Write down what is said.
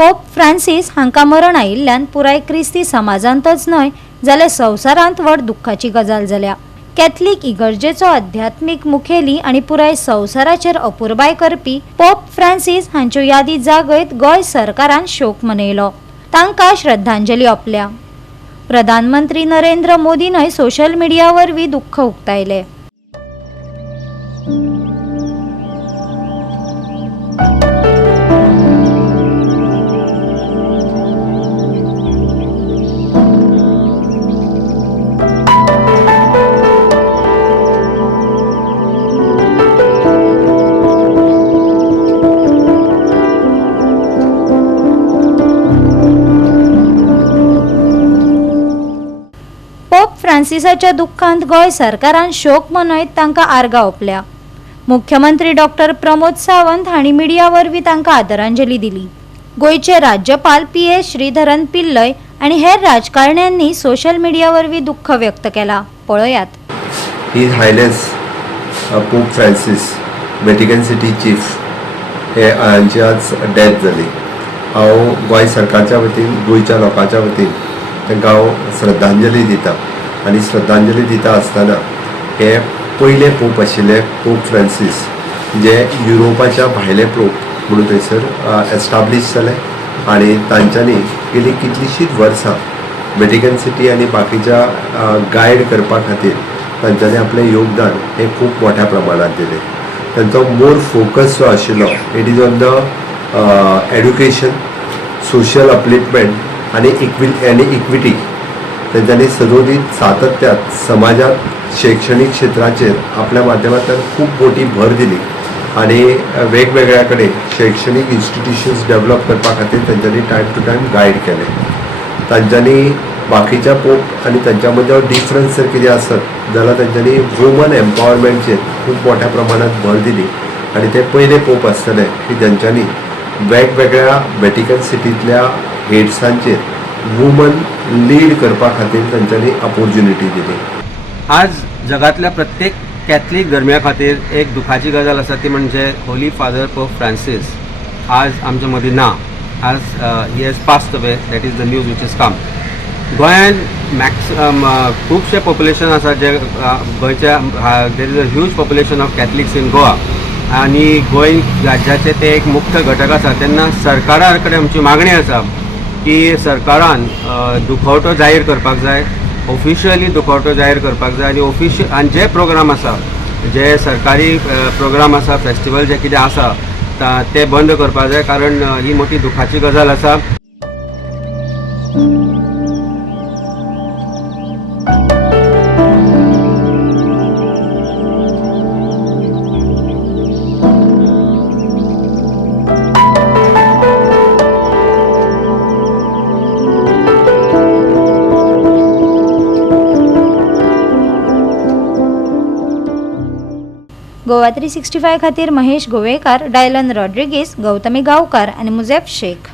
Pope Francis हांकां मरण आयिल्ल्यान पुराय क्रिस्ती समाजांतच न्हय जाल्यार संवसारांत व्हड दुख्खाची गजाल जाल्या। कॅथलीक इगर्जेचो आध्यात्मिक मुखेली आनी पुराय संवसाराचेर अपुरबाय करपी पोप फ्रांसीस हांच्यो यादी जागयत गोंय सरकारान शोक मनयलो। तांकां श्रद्धांजली ओंपल्या। प्रधानमंत्री नरेंद्र मोदीनय सोशल मिडिया वरवीं दुख्ख उक्तायलें। पोप फ्रांसिसाच्या दुख्खांत गोंय सरकारान शोक मनयत तांकां आर्गां ओंपल्या। मुख्यमंत्री डॉक्टर प्रमोद सावंत हांणी मिडिया वरवीं तांकां आदरांजली दिली। गोंयचे राज्यपाल पी.एस. श्रीधरन पिल्लय आनी हेर राजकारण्यांनी सोशल मिडिया वरवीं दुख्ख व्यक्त केलां। पळयात। His Highness pope Francis Vatican city chief हे हांची आज डेथ जाली। हांव गोंय सरकारच्या वतीन गोंयच्या लोकांच्या वतीन तांकां हांव श्रद्धांजली दिता आनी श्रद्धांजली दिता आसतना हे पयले पोप आशिल्ले पोप फ्रांसीस जे युरोपाच्या भायले पोप म्हणून थंयसर एस्टाब्लीश जाले आनी तांच्यांनी गेली कितलींशींच वर्सां व्हॅटिकन सिटी आनी बाकीच्या गायड करपा खातीर तांच्यांनी आपलें योगदान हे खूब मोठ्या प्रमाणात दिलें। तांचो मोर फोकस जो आशिल्लो it is on the education, social upliftment आनी इक्विटी। तांच्यांनी सदोदीत सातत्यात समाजात शैक्षणिक क्षेत्राचेर आपल्या माध्यमांतल्यान खूब मोठी भर दिली आनी वेगवेगळ्या कडेन शैक्षणिक इन्स्टिट्यूशन्स डेव्हलप करपा खातीर तांच्यांनी टायम टू टायम गायड केलें। तांच्यांनी बाकीच्या पोप आनी तांच्या मदलो डिफरन्स जर कितें आसत जाल्यार तांच्यांनी वुमन एम्पावरमेंटचेर खूब मोठ्या प्रमाणात भर दिली आनी ते पयले पोप आसतले की जांच्यांनी वेगवेगळ्या व्हॅटिकन सिटींतल्या हेड्सांचेर वुमन लीड करपा खातीर तांच्यांनी ऑपॉर्च्युनिटी दिली। आज जगातल्या प्रत्येक कॅथलीक धर्मिया खातीर एक दुखाची गजाल आसा ती म्हणजे होली फादर पोप फ्रांसीस आज आमच्या मदीं ना। आज ही has passed away, that is the news which is come. गोंयान खुबशे पॉप्युलेशन आसा जे गोंयच्या there is a huge population of Catholics in Goa आनी गोंय राज्याचे ते एक मुख्य घटक आसा। तेन्ना सरकारा कडेन आमची मागणी आसा की सरकारान दुखवटो जाहीर करपाक जाय, ऑफिशियली दुखवटो जाहीर करपाक जाय आनी जे प्रोग्राम आसा, जे सरकारी प्रोग्राम आसा, फेस्टिवल जे कितें आसा ते बंद करपाक जाय, कारण ही मोठी दुखाची गजाल आसा। गोवा 365 खातीर महेश गोवेकार, डायलन रॉड्रिगीस, गौतमी गांवकार आनी मुझेफ शेख।